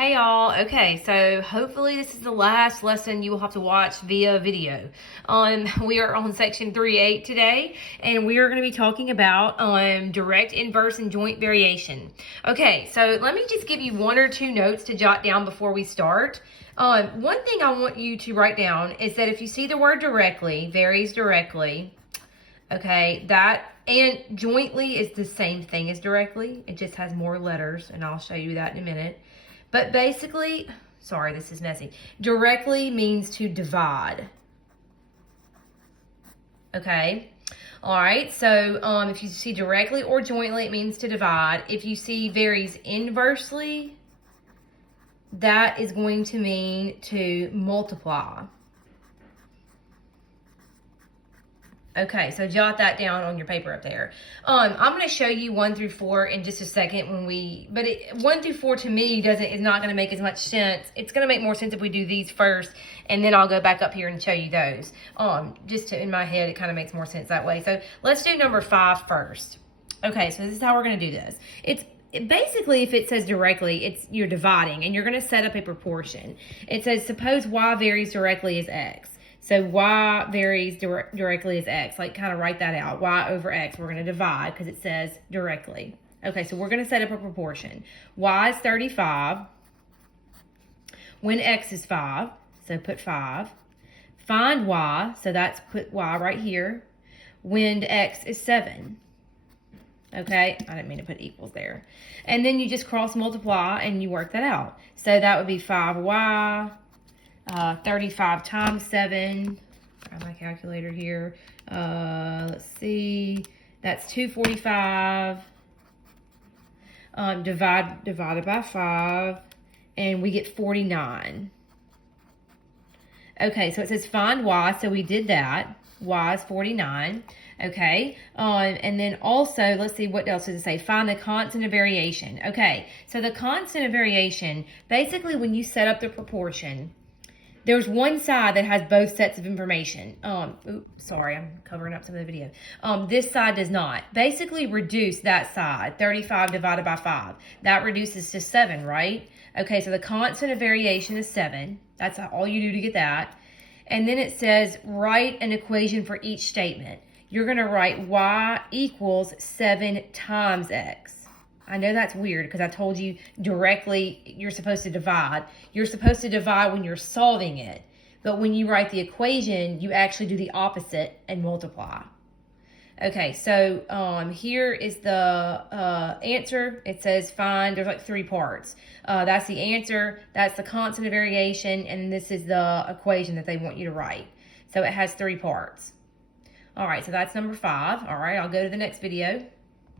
Hey y'all. Okay, so hopefully this is the last lesson you will have to watch via video. We are on section 3.8 today, and we are going to be talking about direct, inverse, and joint variation. Okay, so let me just give you one or two notes to jot down before we start. One thing I want you to write down is that if you see the word directly, varies directly, okay, that and jointly is the same thing as directly. It just has more letters, and I'll show you that in a minute. But basically, sorry, this is messy. Directly means to divide. Okay. All right. So if you see directly or jointly, it means to divide. If you see varies inversely, that is going to mean to multiply. Okay, so jot that down on your paper up there. I'm going to show you 1 through 4 in just a second but 1 through 4 to me is not going to make as much sense. It's going to make more sense if we do these first, and then I'll go back up here and show you those. In my head, it kind of makes more sense that way. So let's do number 5 first. Okay, so this is how we're going to do this. Basically, if it says directly, you're dividing, and you're going to set up a proportion. It says, suppose y varies directly as x. So y varies directly as x. Like, kind of write that out. Y over x. We're going to divide because it says directly. Okay, so we're going to set up a proportion. Y is 35 when x is 5. So put 5. Find y. So that's put y right here. When x is 7. Okay, I didn't mean to put equals there. And then you just cross multiply and you work that out. So that would be 5y. 35 times 7. Grab my calculator here. Let's see. That's 245. Divided by 5. And we get 49. Okay, so it says find y. So we did that. Y is 49. Okay. And then also, let's see, what else does it say? Find the constant of variation. Okay. So the constant of variation, basically when you set up the proportion, there's one side that has both sets of information. Oops, sorry, I'm covering up some of the video. This side does not. Basically reduce that side, 35 divided by 5. That reduces to 7, right? Okay, so the constant of variation is 7. That's all you do to get that. And then it says, write an equation for each statement. You're going to write y equals 7 times x. I know that's weird because I told you directly you're supposed to divide. You're supposed to divide when you're solving it. But when you write the equation, you actually do the opposite and multiply. Okay, so here is the answer. It says find, there's like 3 parts. That's the answer, that's the constant of variation, and this is the equation that they want you to write. So it has 3 parts. All right, so that's number 5. All right, I'll go to the next video.